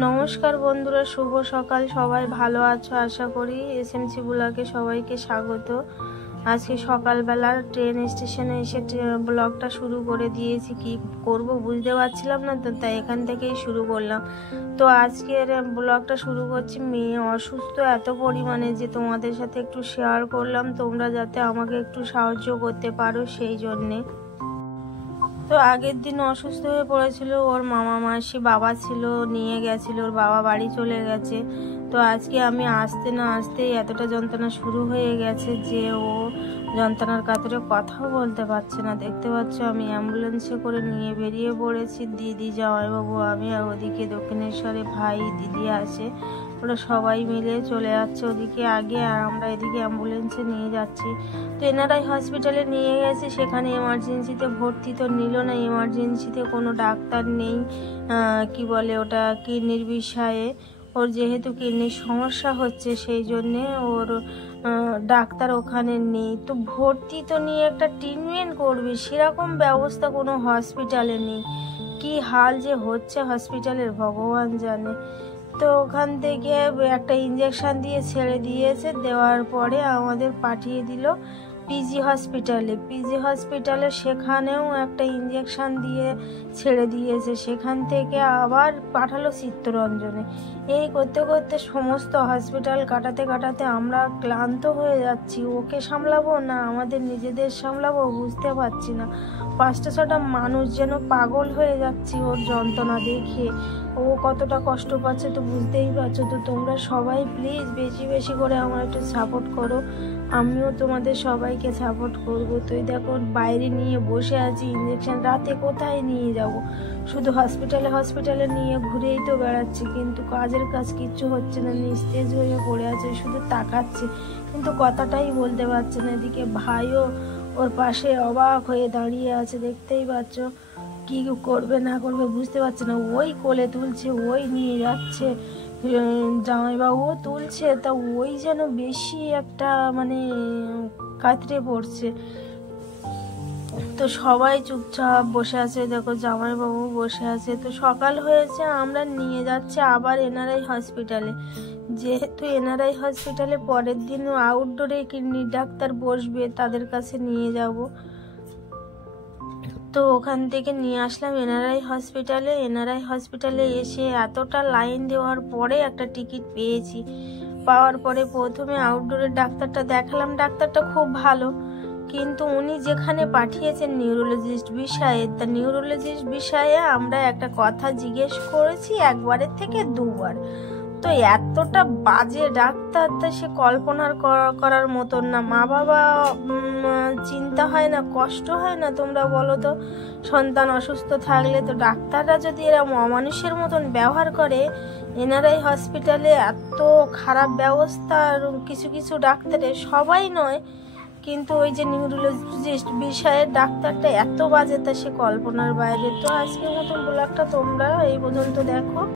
নমস্কার বন্ধুরা, শুভ সকাল। সবাই ভালো আছো আশা করি। এসএমসি ব্লগে সবাইকে স্বাগত। আজকে সকালবেলা ট্রেন স্টেশনে এসে ব্লগটা শুরু করে দিয়েছি। কি করব বুঝতে পারছিলাম না, তো তাই এখান থেকেই শুরু করলাম। তো আজকের ব্লগটা শুরু করছি। মেয়ে অসুস্থ এত পরিমাণে যে তোমাদের সাথে একটু শেয়ার করলাম, তোমরা যাতে আমাকে একটু সাহায্য করতে পারো সেই জন্যে। তো আগের দিন অসুস্থ হয়ে পড়েছিল, ওর মামা মাসি বাবা ছিল, নিয়ে গেছিল, ওর বাবা বাড়ি চলে গেছে। তো আজকে আমি আসতে না আসতেই এতটা যন্ত্রণা শুরু হয়ে গেছে যে ও যন্ত্রণার কাতরে কথাও বলতে পারছে না। দেখতে পাচ্ছ আমি অ্যাম্বুলেন্সে করে নিয়ে বেরিয়ে পড়েছি। দিদি, জামাইবাবু, আমি, আর ওদিকে দক্ষিণেশ্বরে ভাই দিদি আছে, ওরা সবাই মিলে চলে যাচ্ছে ওদিকে আগে, আর আমরা এদিকে অ্যাম্বুলেন্সে নিয়ে যাচ্ছি। তো এনআরআই হসপিটালে নিয়ে গেছে, সেখানে এমার্জেন্সিতে ভর্তি তো নিল না। এমার্জেন্সিতে কোনো ডাক্তার নেই, কি বলে ওটা, কিডনির বিষয়ে। ওর যেহেতু কিডনির সমস্যা হচ্ছে সেই জন্যে ওর ডাক্তার ওখানে নেই। তো ভর্তি তো নিয়ে একটা ট্রিটমেন্ট করবে সেরকম ব্যবস্থা কোনো হসপিটালে নেই। কি হাল যে হচ্ছে হসপিটালের ভগবান জানে। তো ওখান থেকে একটা ইঞ্জেকশন দিয়ে ছেড়ে দিয়েছে, দেওয়ার পরে আমাদের পাঠিয়ে দিল পিজি হসপিটালে। সেখানেও একটা ইঞ্জেকশন দিয়ে ছেড়ে দিয়েছে, সেখান থেকে আবার পাঠালো চিত্তরঞ্জনে। এই করতে করতে সমস্ত হসপিটাল কাটাতে আমরা ক্লান্ত হয়ে যাচ্ছি। ওকে সামলাবো না আমাদের নিজেদের সামলাবো বুঝতে পারছি না। 5টা-6টা মানুষ যেন পাগল হয়ে যাচ্ছি ওর যন্ত্রণা দেখে। ও কতটা কষ্ট পাচ্ছে তো বুঝতেই পারছো। তো তোমরা সবাই প্লিজ বেশি বেশি করে আমার একটু সাপোর্ট করো, আমিও তোমাদের সবাইকে সাপোর্ট করবো। তো দেখো বাইরে নিয়ে বসে আছি, ইঞ্জেকশন রাতে কোথায় নিয়ে যাব, শুধু হসপিটালে নিয়ে ঘুরেই তো বেড়াচ্ছি, কিন্তু কাজের কাজ কিচ্ছু হচ্ছে না। নিস্তেজ হয়ে পড়ে আছে, শুধু তাকাচ্ছে কিন্তু কথাটাই বলতে পারছে না। এদিকে ভাইও ওর পাশে অবাক হয়ে দাঁড়িয়ে আছে, দেখতেই পাচ্ছ। কি করবে না করবে বুঝতে পারছে না। ওই কোলে তুলছে, ওই নিয়ে যাচ্ছে, জামাইবাবুও তুলছে, তা ওই যেন বেশি একটা মানে কাতরে পড়ছে। তো সবাই চুপচাপ বসে আছে, দেখো জামাইবাবু বসে আছে। তো সকাল হয়েছে, আমরা নিয়ে যাচ্ছি আবার এনআরআই হসপিটালে। যেহেতু এনআরআই হসপিটালে পরের দিন আউটডোরে কিডনি ডাক্তার বসবে, তাদের কাছে নিয়ে যাব। তো ওখান থেকে নিয়ে আসলাম এনআরআই হসপিটালে এসে এতটা লাইন দেওয়ার পরে একটা টিকিট পেয়েছি। পাওয়ার পরে প্রথমে আউটডোরের ডাক্তারটা দেখালাম, ডাক্তারটা খুব ভালো, কিন্তু উনি যেখানে পাঠিয়েছেন নিউরোলজিস্ট বিষয়ে আমরা একটা কথা জিজ্ঞেস করেছি একবারের থেকে 2বার। তো এতটা বাজে ডাক্তার, তা সে কল্পনার করার মতন না। মা বাবা চিন্তা হয় না, কষ্ট হয় না তোমরা বলো তো? সন্তান অসুস্থ থাকলে তো ডাক্তাররা যদি এরা অমানুষের মতন ব্যবহার করে। এনআরআই হসপিটালে এত খারাপ ব্যবস্থা, কিছু কিছু ডাক্তারের, সবাই নয়, কিন্তু ওই যে নিউরোলজিস্ট বিষয়ের ডাক্তারটা এত বাজে, তা সে কল্পনার বাইরে। তো আজকের মতন ব্লগটা তোমরা এই পর্যন্ত দেখো।